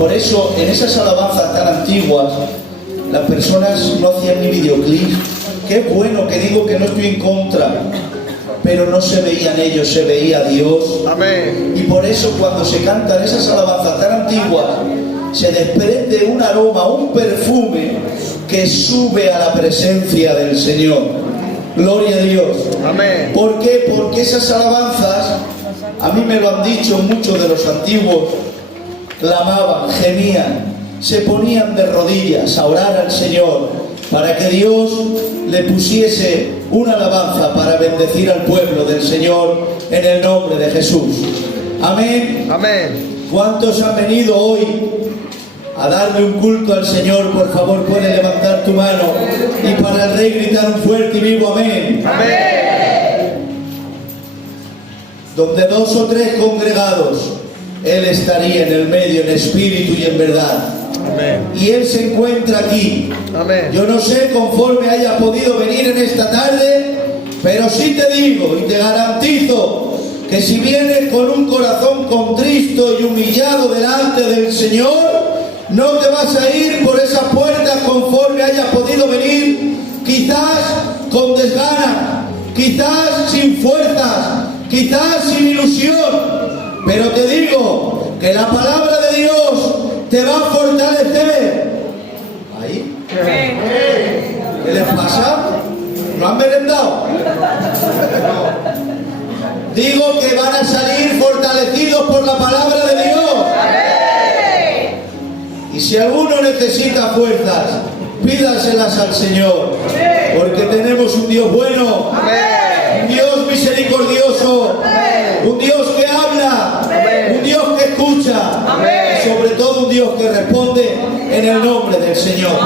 Por eso, en esas alabanzas tan antiguas, las personas no hacían ni videoclip. Qué bueno que digo que no estoy en contra, pero no se veían ellos, se veía Dios. Amén. Y por eso cuando se cantan esas alabanzas tan antiguas, se desprende un aroma, un perfume que sube a la presencia del Señor. Gloria a Dios. Amén. ¿Por qué? Porque esas alabanzas, a mí me lo han dicho muchos de los antiguos, clamaban, gemían, se ponían de rodillas a orar al Señor para que Dios le pusiese una alabanza para bendecir al pueblo del Señor en el nombre de Jesús. Amén. Amén. ¿Cuántos han venido hoy a darle un culto al Señor? Por favor, puede levantar tu mano y para el Rey gritar un fuerte y vivo amén. Amén. Donde dos o tres congregados, Él estaría en el medio, en espíritu y en verdad. Amén. Y Él se encuentra aquí. Amén. Yo no sé conforme haya podido venir en esta tarde, pero sí te digo y te garantizo que si vienes con un corazón contristo y humillado delante del Señor, no te vas a ir por esas puertas conforme hayas podido venir, quizás con desgana, quizás sin fuerzas, quizás sin ilusión. Pero te digo que la palabra de Dios te va a fortalecer. ¿Ahí? ¿Qué les pasa? ¿No han merendado? Digo que van a salir fortalecidos por la palabra de Dios. Y si alguno necesita fuerzas, pídaselas al Señor. Porque tenemos un Dios bueno, un Dios misericordioso, un Dios que habla, un Dios que escucha, y sobre todo un Dios que responde en el nombre del Señor.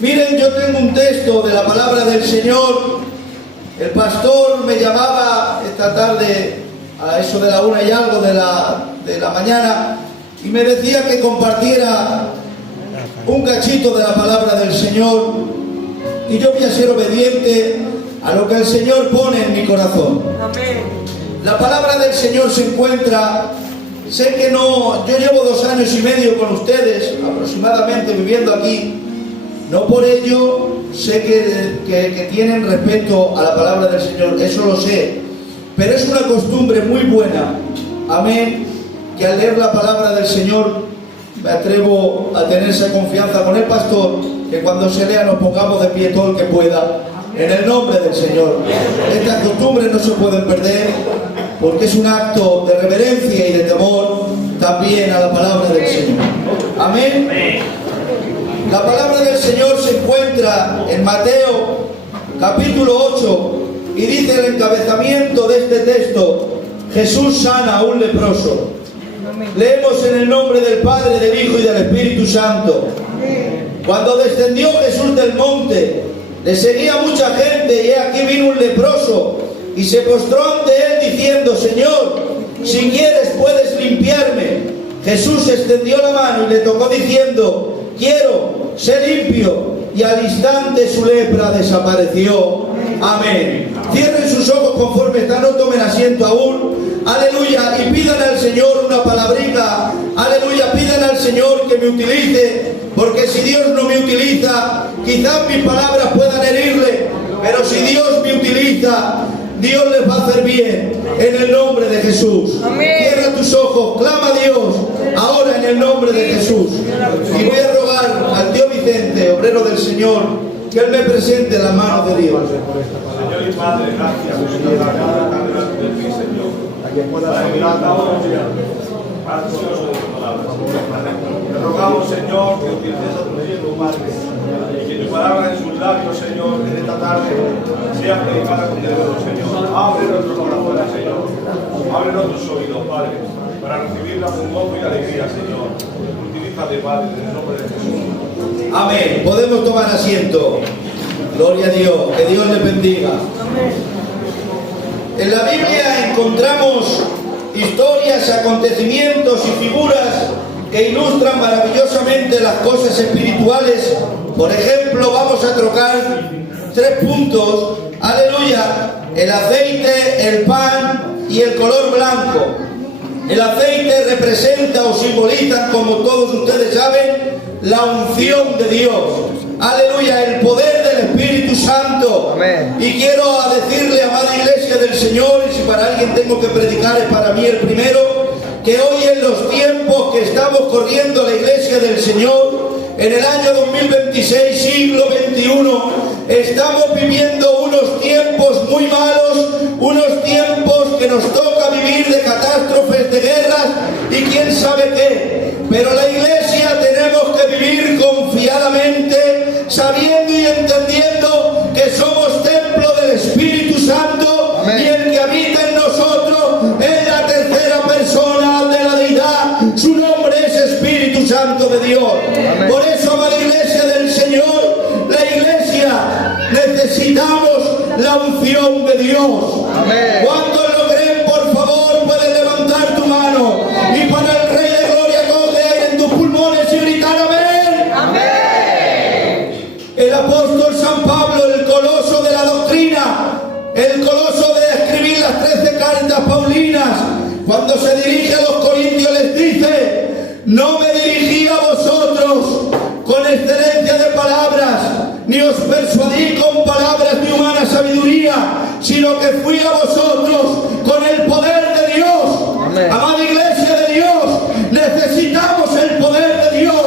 Miren, yo tengo un texto de la palabra del Señor. El pastor me llamaba esta tarde a eso de la 1 y algo de la mañana y me decía que compartiera un cachito de la palabra del Señor, y yo voy a ser obediente a lo que el Señor pone en mi corazón. La palabra del Señor se encuentra, sé que no, yo llevo 2 años y medio con ustedes aproximadamente viviendo aquí, no por ello sé que tienen respeto a la palabra del Señor, eso lo sé, pero es una costumbre muy buena, amén, que al leer la palabra del Señor me atrevo a tener esa confianza con el pastor, que cuando se lea nos pongamos de pie todo el que pueda, en el nombre del Señor. Estas costumbres no se pueden perder, porque es un acto de reverencia y de temor también a la palabra del Señor. Amén. La palabra del Señor se encuentra en Mateo capítulo 8 y dice el encabezamiento de este texto: Jesús sana a un leproso. Leemos en el nombre del Padre, del Hijo y del Espíritu Santo. Cuando descendió Jesús del monte, le seguía mucha gente, y he aquí vino un leproso y se postró ante él diciendo: Señor, si quieres puedes limpiarme. Jesús extendió la mano y le tocó diciendo: quiero, sé limpio. Y al instante su lepra desapareció. Amén. Cierren sus ojos conforme están, no tomen asiento aún. Aleluya. Y pidan al Señor una palabrica. Aleluya. Pidan al Señor que me utilice, porque si Dios no me utiliza, quizás mis palabras puedan herirle, pero si Dios me utiliza, Dios les va a hacer bien, en el nombre de Jesús. Amén. Cierra tus ojos, clama a Dios ahora en el nombre de Jesús. Y voy a rogar al tío Vicente, obrero del Señor, que Él me presente las manos de Dios. Señor y Padre, gracias por esta tarde delante de ti, Señor. Para que hasta ahora para tu Dios de tu palabra. Te rogamos, Señor, que utilices a tu siervo, Padre, y que tu palabra en sus labios, Señor, en esta tarde sea predicada con denuedo, Señor. Abre nuestros corazones, Señor. Abre nuestros oídos, Padre, para recibirla con gozo y alegría, Señor. Utilízate, Padre, en el nombre de Jesús. Amén. Podemos tomar asiento. Gloria a Dios. Que Dios les bendiga. En la Biblia encontramos historias, acontecimientos y figuras que ilustran maravillosamente las cosas espirituales. Por ejemplo, vamos a trocar 3 puntos. Aleluya. El aceite, el pan y el color blanco. El aceite representa o simboliza, como todos ustedes saben, la unción de Dios. Aleluya, el poder del Espíritu Santo. Amén. Y quiero decirle, amada iglesia del Señor, y si para alguien tengo que predicar es para mí el primero, que hoy en los tiempos que estamos corriendo la iglesia del Señor, en el año 2026, siglo XXI, estamos viviendo unos tiempos muy malos, unos tiempos que nos toca vivir de catástrofes, de guerras y quién sabe qué. Pero la iglesia tenemos que vivir confiadamente, sabiendo y entendiendo que somos templo del Espíritu Santo. Amén. Y el que habita en nosotros es la tercera persona de la deidad. Su nombre es Espíritu Santo de Dios. Amén. Por eso, amada iglesia del Señor, la iglesia necesitamos la unción de Dios. Amén. ¿Cuántos lo creen? Por favor, puedes levantar tu mano y para el Rey de Gloria coge aire en tus pulmones y gritar amén. Amén. El apóstol San Pablo, el coloso de la doctrina, el coloso de escribir las 13 cartas paulinas, cuando se dirige a los corintios les dice: no me dirigí a vosotros con excelencia de palabras, ni os persuadí con palabras de humana sabiduría, sino que fui a vosotros con el poder de Dios. Amén. Amada iglesia de Dios, necesitamos el poder de Dios.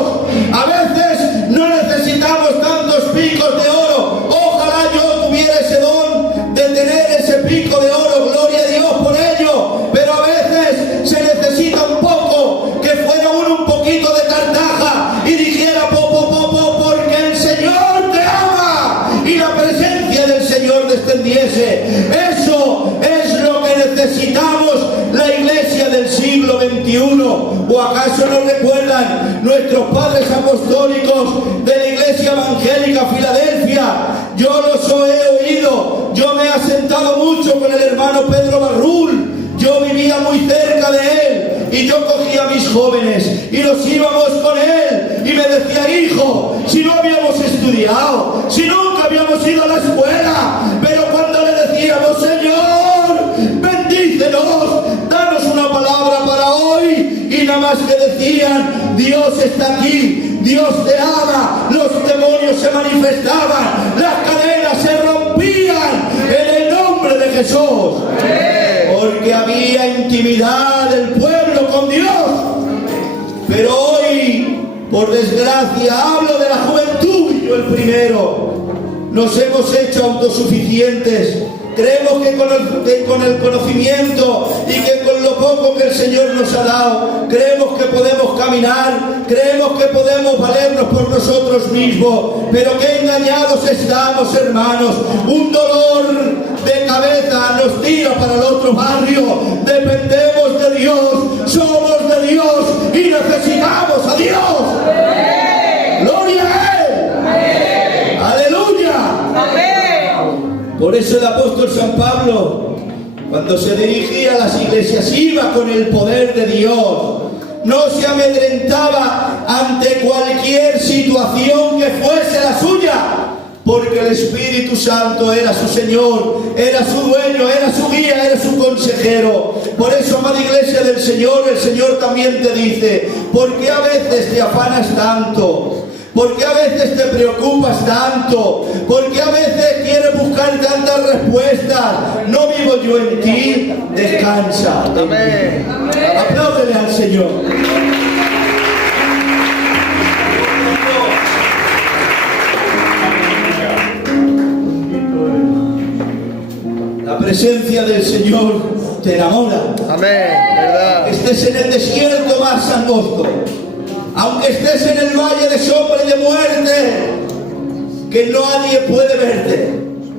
A veces no necesitamos tantos picos de oro. Ojalá yo tuviera ese don de tener ese pico de oro, gloria a Dios por ello. Pero a veces se necesita un poco, que fuera uno un poquito de tartaja y dijera porque el Señor te ama y la presencia del Señor descendiese. Eso es lo que necesitamos la iglesia del siglo XXI. ¿O acaso no recuerdan nuestros padres apostólicos de la iglesia evangélica Filadelfia? Yo los he oído, yo me he asentado mucho con el hermano Pedro Barrul. Yo vivía muy cerca de él y yo cogía a mis jóvenes y nos íbamos con él y me decía: hijo, si no habíamos estudiado, si nunca habíamos ido a la escuela, pero cuando le decíamos: Señor, bendícenos, danos una palabra para hoy, y nada más que decían: Dios está aquí, Dios te ama, los demonios se manifestaban, las cadenas se rompían en el nombre de Jesús. Porque había intimidad del pueblo con Dios. Pero hoy, por desgracia, hablo de la juventud, y yo el primero, nos hemos hecho autosuficientes. Creemos que con el conocimiento y que con lo poco que el Señor nos ha dado, creemos que podemos caminar, creemos que podemos valernos por nosotros mismos. Pero qué engañados estamos, hermanos. Un dolor de cabeza nos tira para el otro barrio. Dependemos de Dios, somos de Dios y necesitamos a Dios. ¡Gloria a Él! ¡Aleluya! Por eso el apóstol San Pablo, cuando se dirigía a las iglesias, iba con el poder de Dios. No se amedrentaba ante cualquier situación que fuese la suya, porque el Espíritu Santo era su Señor, era su dueño, era su guía, era su consejero. Por eso, amada iglesia del Señor, el Señor también te dice: ¿por qué a veces te afanas tanto? ¿Por qué a veces te preocupas tanto? ¿Por qué a veces quieres buscar tantas respuestas? ¿No vivo yo en ti? Descansa. Amén. Apláudele al Señor. La presencia del Señor te enamora. Amén. ¿Verdad? Estés en el desierto más angosto, aunque estés en el valle de sombra y de muerte, que nadie puede verte,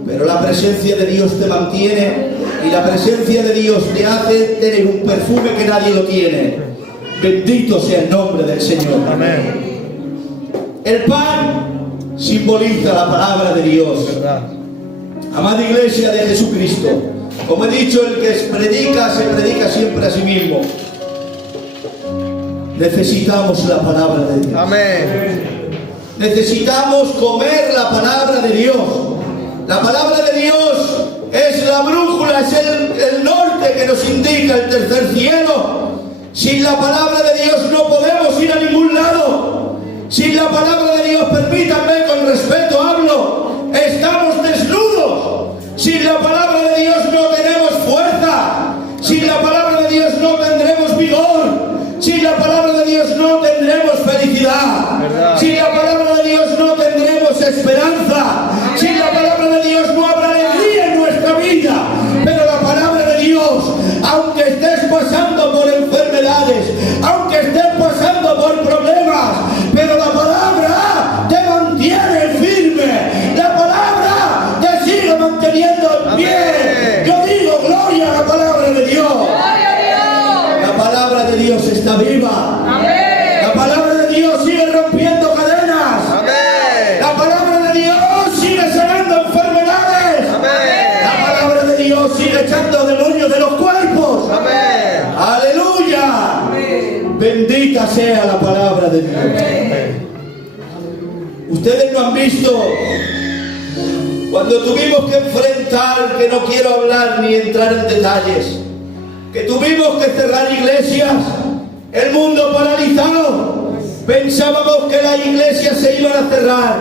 pero la presencia de Dios te mantiene, y la presencia de Dios te hace tener un perfume que nadie lo tiene. Bendito sea el nombre del Señor. Amén. El pan simboliza la palabra de Dios. ¿Verdad? Amada iglesia de Jesucristo, como he dicho, el que se predica siempre a sí mismo. Necesitamos la palabra de Dios. Amén. Necesitamos comer la palabra de Dios. La palabra de Dios es la brújula, es el norte que nos indica el tercer cielo. Sin la palabra de Dios no podemos ir a ningún lado. Sin la palabra de Dios, permítanme, con respeto hablo, estamos desnudos. Sin la palabra de Dios no tenemos fuerza. Sin la palabra de Dios no tendremos vigor. Sin la palabra de Dios no tendremos felicidad. ¿Verdad? Sin la palabra de Dios no tendremos esperanza. Sin la palabra de Dios no habrá alegría en nuestra vida. Pero la palabra de Dios, aunque estés pasando por enfermedades, aunque estés pasando por problemas, pero la palabra te mantiene firme. La palabra te sigue manteniendo en pie. Yo digo gloria a la palabra de Dios. La palabra de Dios está viva. La palabra de Dios sigue rompiendo cadenas. La palabra de Dios sigue sanando enfermedades. La palabra de Dios sigue echando demonios de los cuerpos. Aleluya. Bendita sea la palabra de Dios. Ustedes no han visto cuando tuvimos que enfrentar, que no quiero hablar ni entrar en detalles, que tuvimos que cerrar iglesias, el mundo paralizado. Pensábamos que las iglesias se iban a cerrar,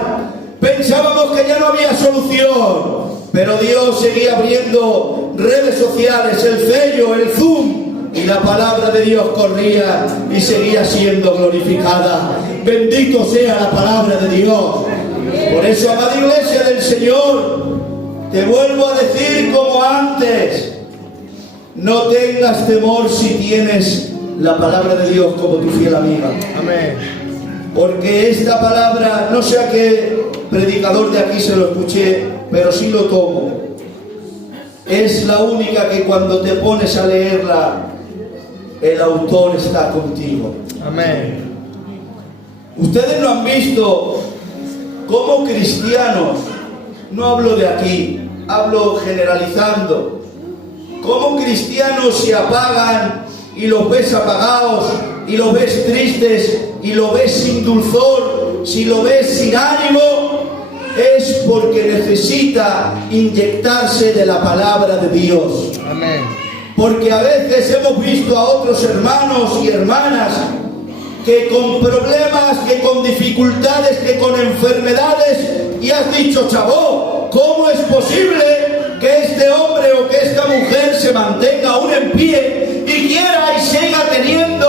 pensábamos que ya no había solución, pero Dios seguía abriendo redes sociales, el Fello, el Zoom, y la palabra de Dios corría y seguía siendo glorificada. Bendito sea la palabra de Dios. Por eso, amada iglesia del Señor, te vuelvo a decir como antes: no tengas temor si tienes la palabra de Dios como tu fiel amiga. Amén. Porque esta palabra, no sé a qué predicador de aquí se lo escuché, pero sí lo tomo. Es la única que cuando te pones a leerla, el autor está contigo. Amén. Ustedes no han visto cómo cristianos, no hablo de aquí, hablo generalizando, cómo cristianos se apagan y los ves apagados, y los ves tristes, y los ves sin dulzor, si lo ves sin ánimo, es porque necesita inyectarse de la palabra de Dios. Amén. Porque a veces hemos visto a otros hermanos y hermanas que con problemas, que con dificultades, que con enfermedades, y has dicho: chavo, ¿cómo es posible que este hombre o que esta mujer se mantenga aún en pie y quiera y siga teniendo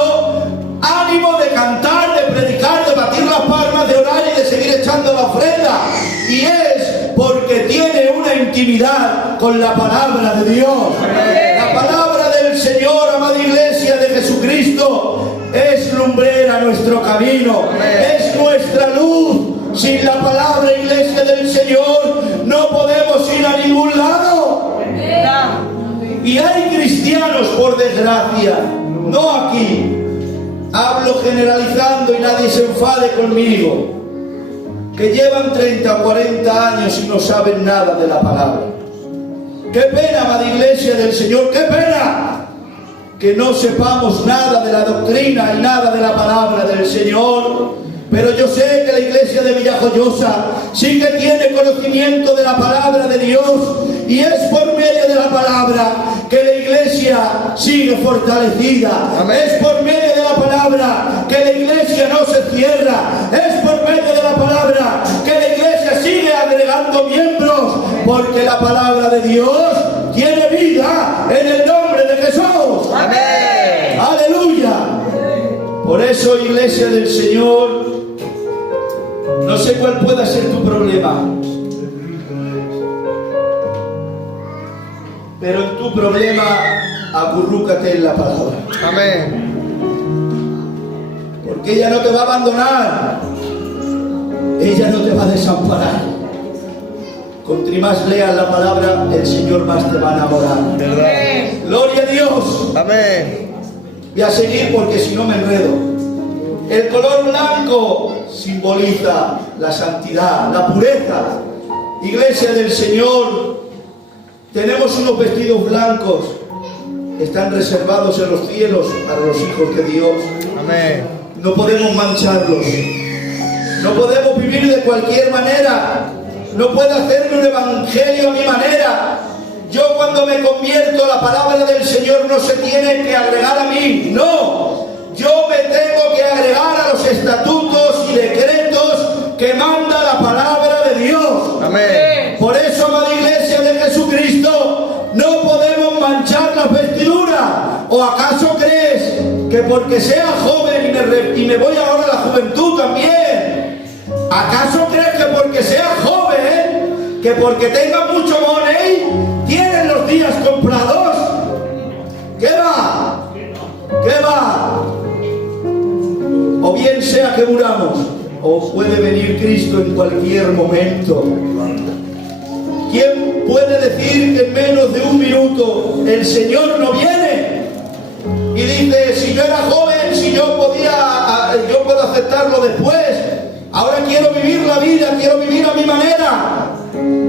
ánimo de cantar, de predicar, de batir las palmas, de orar y de seguir echando la ofrenda? Y es porque tiene una intimidad con la palabra de Dios. La palabra del Señor, amada iglesia de Jesucristo, es lumbrera nuestro camino, es nuestra luz. Sin la palabra, iglesia del Señor, no podemos ir a ningún lado. Y hay cristianos, por desgracia, no aquí, hablo generalizando y nadie se enfade conmigo, que llevan 30 o 40 años y no saben nada de la palabra. ¡Qué pena, amada iglesia del Señor! ¡Qué pena que no sepamos nada de la doctrina y nada de la palabra del Señor! Pero yo sé que la iglesia de Villajoyosa sí que tiene conocimiento de la palabra de Dios, y es por medio de la palabra que la iglesia sigue fortalecida. Amén. Es por medio de la palabra que la iglesia no se cierra. Es por medio de la palabra que la iglesia sigue agregando miembros, porque la palabra de Dios tiene vida en el nombre de Jesús. Amén. Aleluya. Por eso, iglesia del Señor, no sé cuál pueda ser tu problema, pero en tu problema acurrúcate en la palabra. Amén. Porque ella no te va a abandonar, ella no te va a desamparar. Cuanto más leas la palabra, el Señor más te va a enamorar. ¿Verdad? Gloria a Dios. Amén. Voy a seguir porque si no me enredo. El color blanco simboliza la santidad, la pureza. Iglesia del Señor, tenemos unos vestidos blancos que están reservados en los cielos para los hijos de Dios. Amén. No podemos mancharlos, no podemos vivir de cualquier manera, no puedo hacerme un evangelio a mi manera. Yo, cuando me convierto, la palabra del Señor no se tiene que agregar a mí, no. yo me tengo que agregar a los estatutos y decretos que manda la palabra de Dios. Amén. Por eso, amada iglesia de Jesucristo, no podemos manchar la vestidura. ¿O acaso crees que porque sea joven y me voy ahora a la juventud también? ¿Acaso crees que porque sea joven, que porque tenga mucho money, tienen los días comprados? ¿Qué va? ¿Qué va? O bien sea que muramos, o puede venir Cristo en cualquier momento. ¿Quién puede decir que en menos de un minuto el Señor no viene? Y dice, si yo era joven, si yo puedo aceptarlo después. Ahora quiero vivir la vida, quiero vivir a mi manera.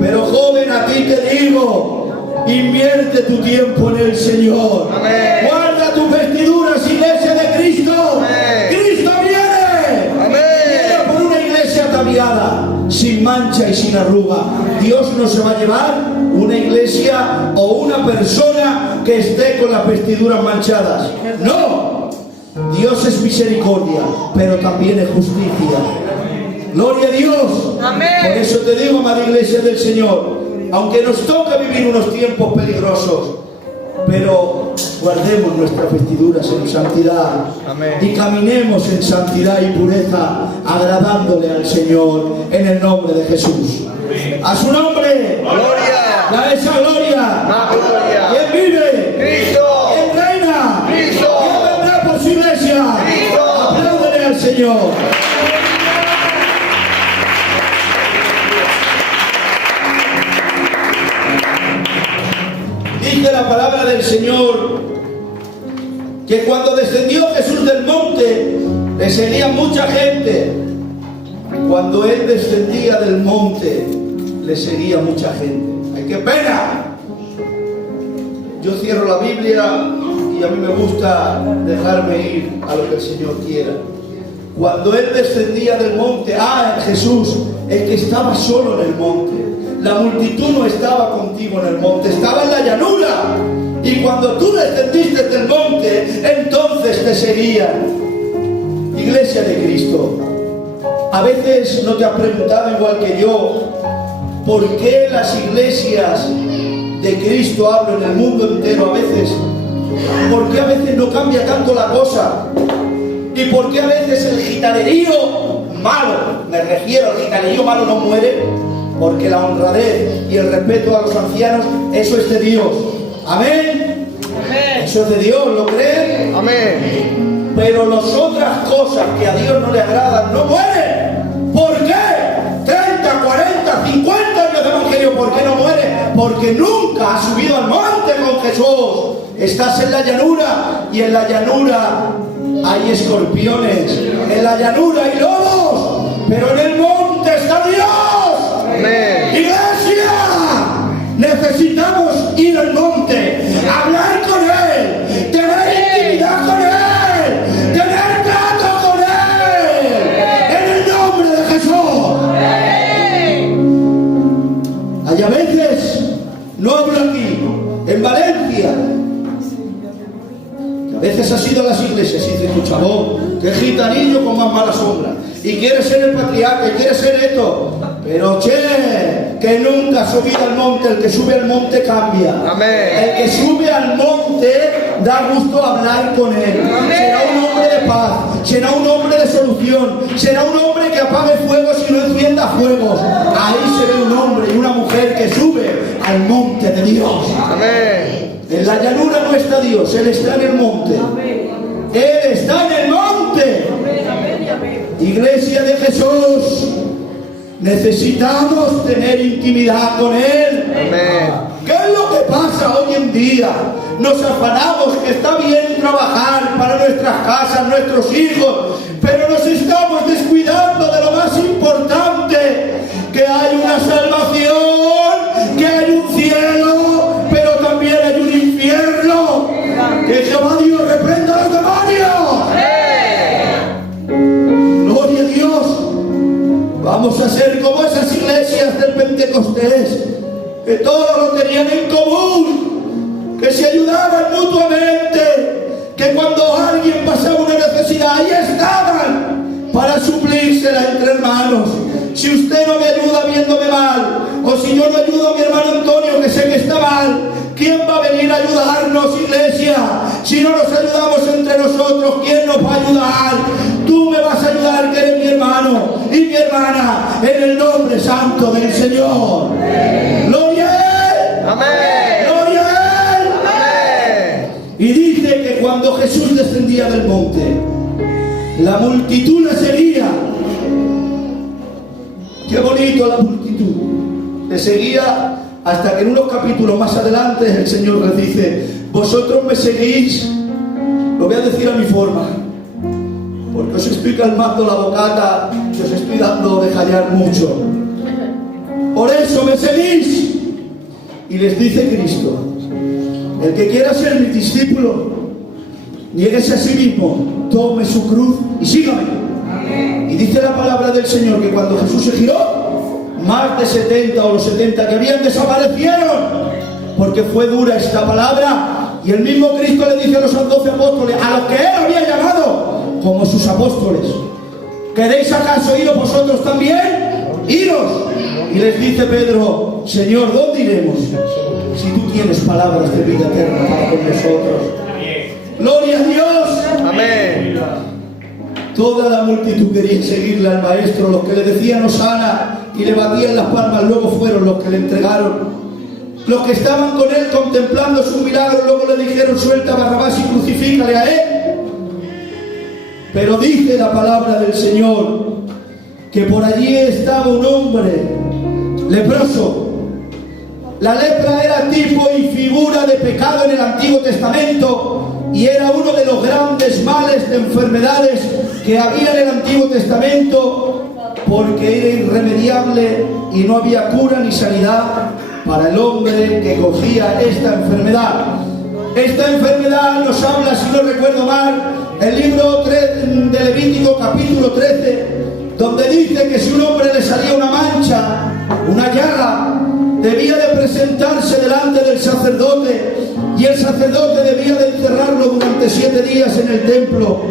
Pero joven, a ti te digo, invierte tu tiempo en el Señor. Amén. Guarda tus vestiduras, iglesia de Cristo. Amén. Cristo viene. Amén. Viene por una iglesia ataviada, sin mancha y sin arruga. Dios no se va a llevar una iglesia o una persona que esté con las vestiduras manchadas. No. Dios es misericordia, pero también es justicia. Gloria a Dios. Amén. Por eso te digo, amada iglesia del Señor, aunque nos toca vivir unos tiempos peligrosos, pero guardemos nuestras vestiduras en santidad. Amén. Y caminemos en santidad y pureza, agradándole al Señor en el nombre de Jesús. A su nombre, Gloria. da esa gloria. Más gloria. ¿Quién vive? Cristo. ¿Quién reina? Cristo. ¿Quién vendrá por su iglesia? Cristo. Apláudele al Señor. Dice la palabra del Señor que cuando descendió Jesús del monte le seguía mucha gente. Cuando Él descendía del monte le seguía mucha gente. ¡Ay, qué pena! Yo cierro la Biblia y a mí me gusta dejarme ir a lo que el Señor quiera. Cuando Él descendía del monte, Jesús, es que estaba solo en el monte. La multitud no estaba contigo en el monte, estaba en la llanura. Y cuando tú descendiste del monte, entonces te seguían. Iglesia de Cristo, a veces no te has preguntado igual que yo, ¿por qué las iglesias de Cristo, hablo en el mundo entero a veces? ¿Por qué a veces no cambia tanto la cosa? ¿Y por qué a veces el gitanerío malo, me refiero al gitanerío malo, no muere? Porque la honradez y el respeto a los ancianos, eso es de Dios. ¿Amén? Amén. Eso es de Dios, ¿lo creen? Amén. Pero las otras cosas que a Dios no le agradan no mueren. ¿Por qué? 30, 40, 50 años de evangelio, ¿por qué no muere? Porque nunca has subido al monte con Jesús. Estás en la llanura, y en la llanura hay escorpiones, en la llanura hay lobos, pero en el monte está Dios. Amén. Iglesia, necesitamos ir al monte, hablar con Él, tener intimidad con Él, tener trato con Él, en el nombre de Jesús. Hay a veces, no hablo aquí, en Valencia, que a veces has ido a las iglesias y dices, escucha vos, que gitanillo con más mala sombra, y quiere ser el patriarca, y quiere ser esto. Pero que nunca ha subido al monte. El que sube al monte cambia. Amén. El que sube al monte da gusto hablar con él. Amén. Será un hombre de paz, será un hombre de solución, será un hombre que apague fuegos y no encienda fuegos. Ahí se ve un hombre y una mujer que sube al monte de Dios. Amén. En la llanura no está Dios, Él está en el monte. Él está en el monte. Iglesia de Jesús, necesitamos tener intimidad con Él. Amén. ¿Qué es lo que pasa hoy en día? Nos afanamos que está bien trabajar para nuestras casas, nuestros hijos, pero nos estamos descuidando de lo más importante, que hay una salvación, que hay un cielo, pero también hay un infierno. Que Jehová Dios reprenda a los demonios. Gloria a Dios. Vamos a ser como esas iglesias del Pentecostés, que todos lo tenían en común, que se ayudaban mutuamente, que cuando alguien pasaba una necesidad, ahí estaban para suplírsela entre hermanos. Si usted no me ayuda viéndome mal, o si yo no ayudo a mi hermano Antonio, que sé que está mal, ¿quién va a venir a ayudarnos, iglesia? Si no nos ayudamos entre nosotros, ¿quién nos va a ayudar? Tú me vas a ayudar, que eres mi hermano y mi hermana, en el nombre santo del Señor. ¡Gloria a Él! Amén. ¡Gloria a Él! Amén. Y dice que cuando Jesús descendía del monte, la multitud le seguía. Qué bonito la multitud. Le seguía hasta que en unos capítulos más adelante el Señor les dice: vosotros me seguís, lo voy a decir a mi forma, porque os estoy calmando la bocata y os estoy dando de jallar mucho. Por eso me seguís. Y les dice Cristo: el que quiera ser mi discípulo, niéguese a sí mismo, tome su cruz y sígame. Y dice la palabra del Señor que cuando Jesús se giró, más de 70 o los 70 que habían desaparecieron, porque fue dura esta palabra. Y el mismo Cristo le dice a los 12 apóstoles, a los que Él había llamado como sus apóstoles: ¿queréis acaso iros vosotros también? ¡Iros! Y les dice Pedro: Señor, ¿dónde iremos? Si tú tienes palabras de vida eterna para con nosotros. ¡Gloria a Dios! Amén. Toda la multitud quería seguirle al maestro. Los que le decían Hosana y le batían las palmas luego fueron los que le entregaron. Los que estaban con él contemplando su milagro luego le dijeron: suelta a Barrabás y crucifícale a él. Pero dice la palabra del Señor que por allí estaba un hombre leproso. La lepra era tipo y figura de pecado en el Antiguo Testamento y era uno de los grandes males de enfermedades que había en el Antiguo Testamento, porque era irremediable y no había cura ni sanidad para el hombre que cogía esta enfermedad. Esta enfermedad nos habla, si no recuerdo mal, el libro de Levítico capítulo 13, donde dice que si un hombre le salía una mancha, una llaga, debía de presentarse delante del sacerdote, y el sacerdote debía de encerrarlo durante 7 días en el templo.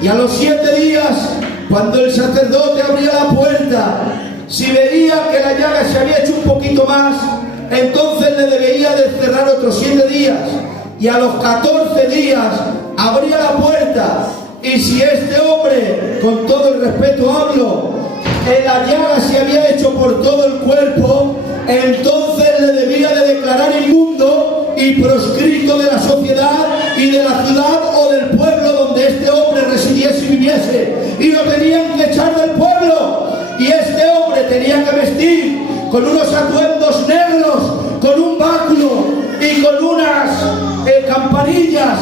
Y a los 7 días, cuando el sacerdote abría la puerta, si veía que la llaga se había hecho un poquito más, entonces le debía de cerrar otros 7 días. Y a los 14 días abría la puerta, y si este hombre, con todo el respeto hablo, la llaga se había hecho por todo el cuerpo, entonces le debía de declarar inmundo y proscrito de la sociedad y de la ciudad o del pueblo donde este hombre residiese y viviese, y lo tenían que echar del pueblo. Y este hombre tenía que vestir con unos atuendos negros, con un báculo y con unas campanillas,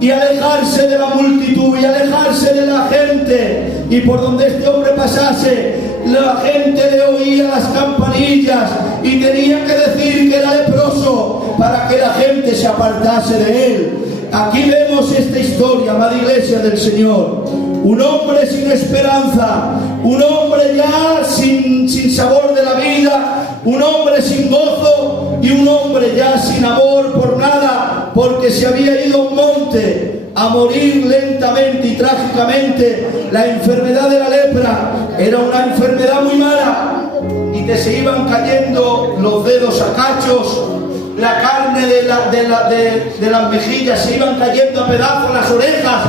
y alejarse de la multitud y alejarse de la gente, y por donde este hombre pasase la gente le oía las campanillas y tenía que decir que era leproso para que la gente se apartase de él. Aquí vemos esta historia, amada iglesia del Señor. Un hombre sin esperanza, un hombre ya sin sabor de la vida, un hombre sin gozo y un hombre ya sin amor por nada, porque se había ido a un monte a morir lentamente y trágicamente. La enfermedad de la lepra era una enfermedad muy mala y te se iban cayendo los dedos a cachos, la carne de las mejillas se iban cayendo a pedazos, las orejas,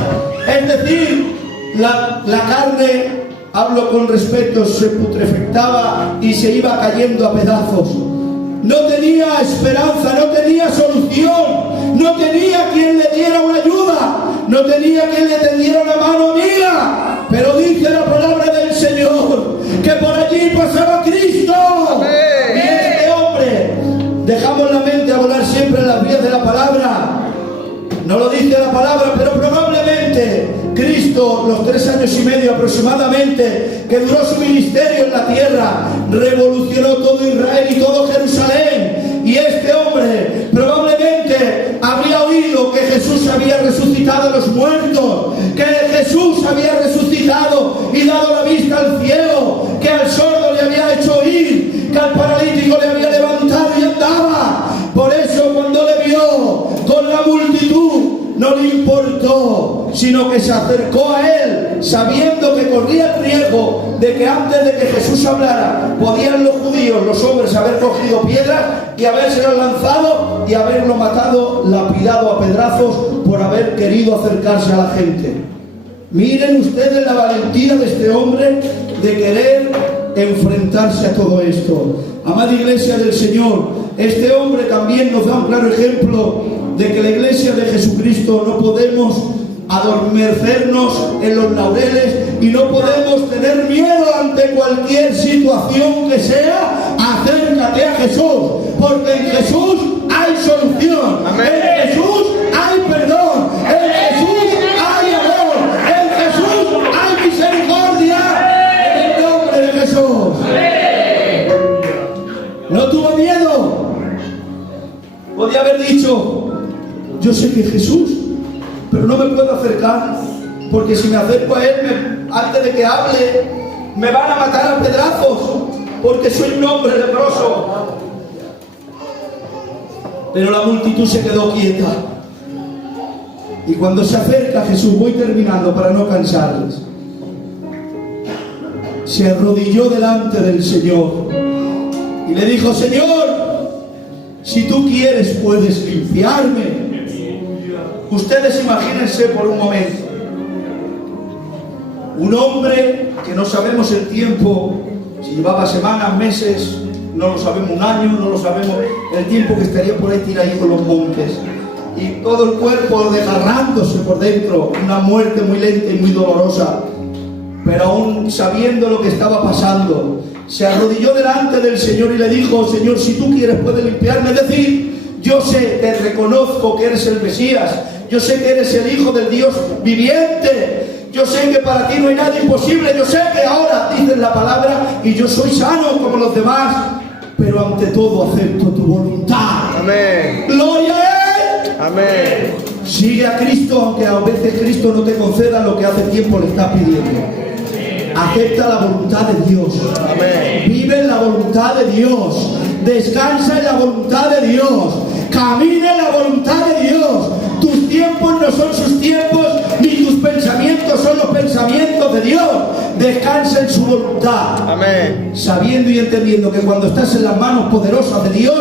es decir, la carne, hablo con respeto, se putrefactaba y se iba cayendo a pedazos. No tenía esperanza, no tenía solución, no tenía quien le diera una ayuda, no tenía quien le tendiera una mano amiga. Pero dice la palabra del Señor que por allí pasaba Cristo. Y este hombre, dejamos la mente a volar siempre en las vías de la palabra. No lo dice la palabra, pero probablemente Cristo, los 3 años y medio aproximadamente que duró su ministerio en la tierra, revolucionó todo Israel y todo Jerusalén. Y este hombre probablemente habría oído que Jesús había resucitado a los muertos, que Jesús había resucitado y dado la vista al ciego, que al sordo le había hecho oír, que al paralítico le había levantado y andaba. Por eso cuando le vio con la multitud, no le importó sino que se acercó a él sabiendo que corría el riesgo de que antes de que Jesús hablara podían los judíos, los hombres, haber cogido piedras y habérselo lanzado y haberlo matado, lapidado a pedrazos por haber querido acercarse a la gente. Miren ustedes la valentía de este hombre de querer enfrentarse a todo esto. Amada iglesia del Señor, este hombre también nos da un claro ejemplo de que la iglesia de Jesucristo no podemos adormecernos en los laureles y no podemos tener miedo ante cualquier situación que sea. Acércate a Jesús, porque en Jesús hay solución. Amén. En Jesús hay perdón. En Jesús hay amor. En Jesús hay misericordia. En el nombre de Jesús. No tuvo miedo. Podía haber dicho: yo sé que es Jesús, pero no me puedo acercar, porque si me acerco a él, antes de que hable, me van a matar a pedrazos, porque soy un hombre leproso. Pero la multitud se quedó quieta. Y cuando se acerca a Jesús, voy terminando para no cansarles, se arrodilló delante del Señor y le dijo: Señor, si tú quieres puedes limpiarme. Ustedes imagínense por un momento un hombre que no sabemos el tiempo, si llevaba semanas, meses, no lo sabemos, un año, no lo sabemos el tiempo que estaría por ahí tiradito en los montes, y todo el cuerpo desgarrándose por dentro, una muerte muy lenta y muy dolorosa, pero aún sabiendo lo que estaba pasando, se arrodilló delante del Señor y le dijo: Señor, si tú quieres puedes limpiarme. Es decir, yo sé, te reconozco que eres el Mesías, yo sé que eres el Hijo del Dios viviente, yo sé que para ti no hay nada imposible, yo sé que ahora dices la palabra y yo soy sano como los demás, pero ante todo acepto tu voluntad. Amén. ¡Gloria a Él! Amén. Sigue a Cristo, aunque a veces Cristo no te conceda lo que hace tiempo le está pidiendo. Acepta la voluntad de Dios. Amén. Vive en la voluntad de Dios. Descansa en la voluntad de Dios. Camina en la voluntad de Dios. Tus tiempos no son sus tiempos, ni tus pensamientos son los pensamientos de Dios. Descansa en su voluntad. Amén. Sabiendo y entendiendo que cuando estás en las manos poderosas de Dios,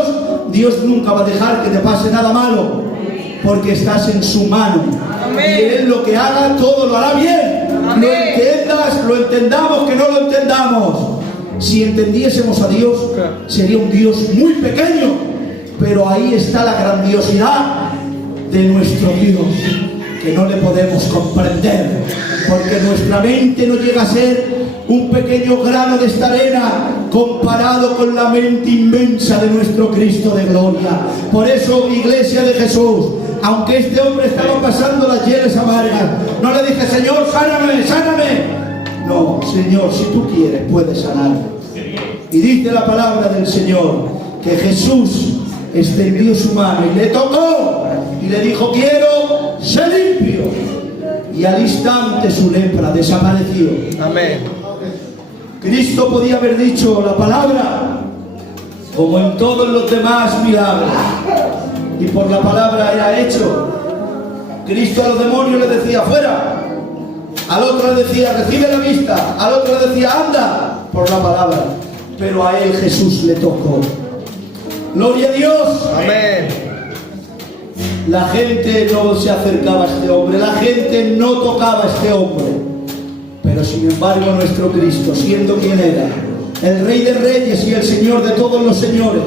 Dios nunca va a dejar que te pase nada malo, porque estás en su mano. Amén. Y Él lo que haga, todo lo hará bien. Amén. Lo entiendas, lo entendamos, que no lo entendamos. Si entendiésemos a Dios, sería un Dios muy pequeño, pero ahí está la grandiosidad de nuestro Dios, que no le podemos comprender, porque nuestra mente no llega a ser un pequeño grano de esta arena comparado con la mente inmensa de nuestro Cristo de gloria. Por eso, iglesia de Jesús, aunque este hombre estaba pasando las hieles amargas, no le dije: Señor, sáname, sáname. No, Señor, si tú quieres puedes sanarme. Y dice la palabra del Señor que Jesús extendió su mano y le tocó y le dijo: quiero ser limpio. Y al instante su lepra desapareció. Amén. Cristo podía haber dicho la palabra, como en todos los demás milagros, y por la palabra era hecho. Cristo a los demonios le decía: fuera. Al otro le decía: recibe la vista. Al otro le decía: anda, por la palabra. Pero a él Jesús le tocó. Gloria a Dios. Amén. La gente no se acercaba a este hombre, la gente no tocaba a este hombre, pero sin embargo nuestro Cristo, siendo quien era, el Rey de Reyes y el Señor de todos los señores,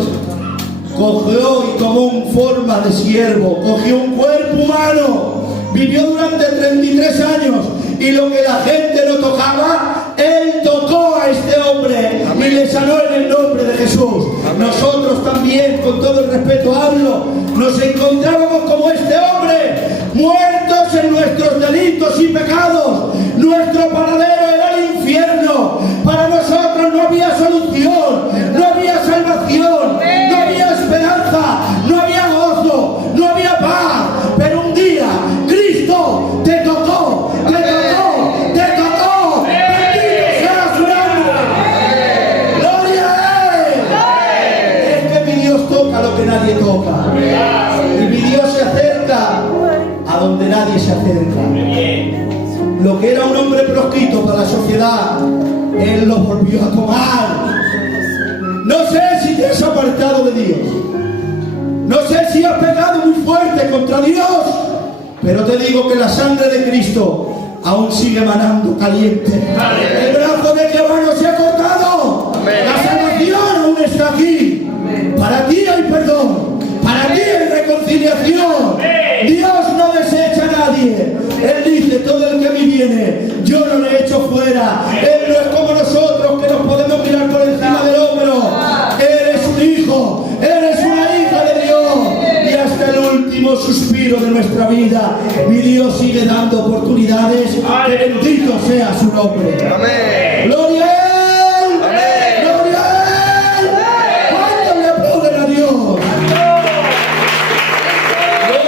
cogió y tomó forma de siervo, cogió un cuerpo humano, vivió durante 33 años, y lo que la gente no tocaba, Él tocó a este hombre. Amén. Y le sanó en el nombre de Jesús. Amén. Nosotros también, con todo el respeto hablo, nos encontrábamos como este hombre, muertos en nuestros delitos y pecados. Nuestro paradero era el infierno. Para nosotros no había solución, no había salvación, no había esperanza, no había gozo, no había paz. Pero un día Cristo te tocó, te tocó, te tocó. Bendito sea su nombre. Gloria a Él. Es que mi Dios toca lo que nadie toca. Y mi Dios se acerca a donde nadie se acerca. Él lo volvió a tomar. No sé si te has apartado de Dios. No sé si has pecado muy fuerte contra Dios. Pero te digo que la sangre de Cristo aún sigue manando caliente. El brazo de Jehová no se ha cortado. La salvación aún está aquí. Para ti hay perdón. Para ti hay reconciliación. Dios no desecha a nadie. Él dice: todo el que a mí viene, yo no le echo fuera. Él no es como nosotros, que nos podemos mirar por encima del hombro. Eres un hijo, eres una hija de Dios. Y hasta el último suspiro de nuestra vida, mi Dios sigue dando oportunidades. Que bendito sea su nombre. Amén. Gloria a Él. Amén. Gloria a Él. ¿Cuánto le aplauden a Dios? Gloria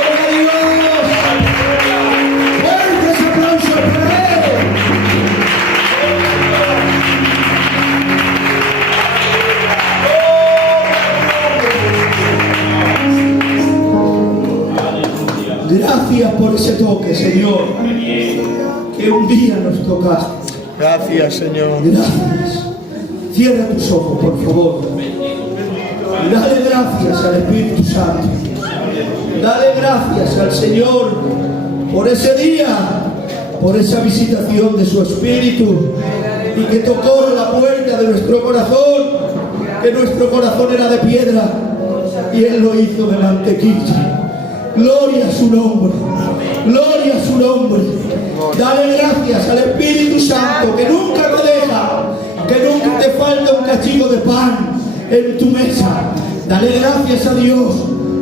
a Dios. Fuertes aplausos para Él. Gracias por ese toque, Señor, que un día nos tocaste. Gracias, Señor. Gracias. Cierra tus ojos, por favor. Y dale gracias al Espíritu Santo. Dale gracias al Señor por ese día, por esa visitación de su Espíritu, y que tocó la puerta de nuestro corazón, que nuestro corazón era de piedra y Él lo hizo de mantequilla. Gloria a su nombre. Gloria a su nombre. Dale gracias al Espíritu Santo, que nunca te deja, que nunca te falta un cachito de pan en tu mesa. Dale gracias a Dios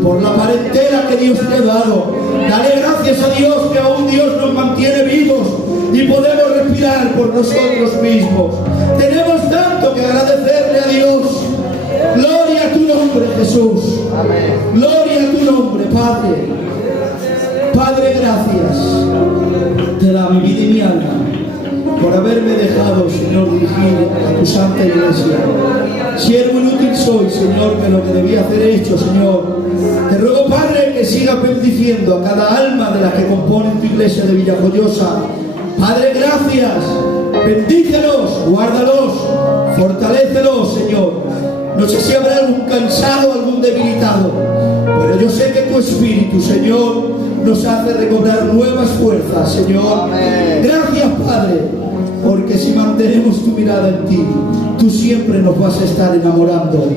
por la parentela que Dios te ha dado. Dale gracias a Dios que aún Dios nos mantiene vivos y podemos respirar por nosotros mismos. Tenemos tanto que agradecerle a Dios. Gloria a tu nombre, Jesús. Gloria a tu nombre, Padre. Padre, gracias. Te da mi vida y mi alma por haberme dejado, Señor, dirigir a tu santa iglesia. Siervo inútil soy, Señor, que lo que debía hacer hecho, Señor. Te ruego, Padre, que sigas bendiciendo a cada alma de las que componen tu iglesia de Villajoyosa. Padre, gracias. Bendícelos, guárdalos, fortalécelos, Señor. No sé si habrá algún cansado, algún debilitado, pero yo sé que tu Espíritu, Señor, nos hace recobrar nuevas fuerzas, Señor. Amén. Gracias, Padre, porque si mantenemos tu mirada en ti, tú siempre nos vas a estar enamorando.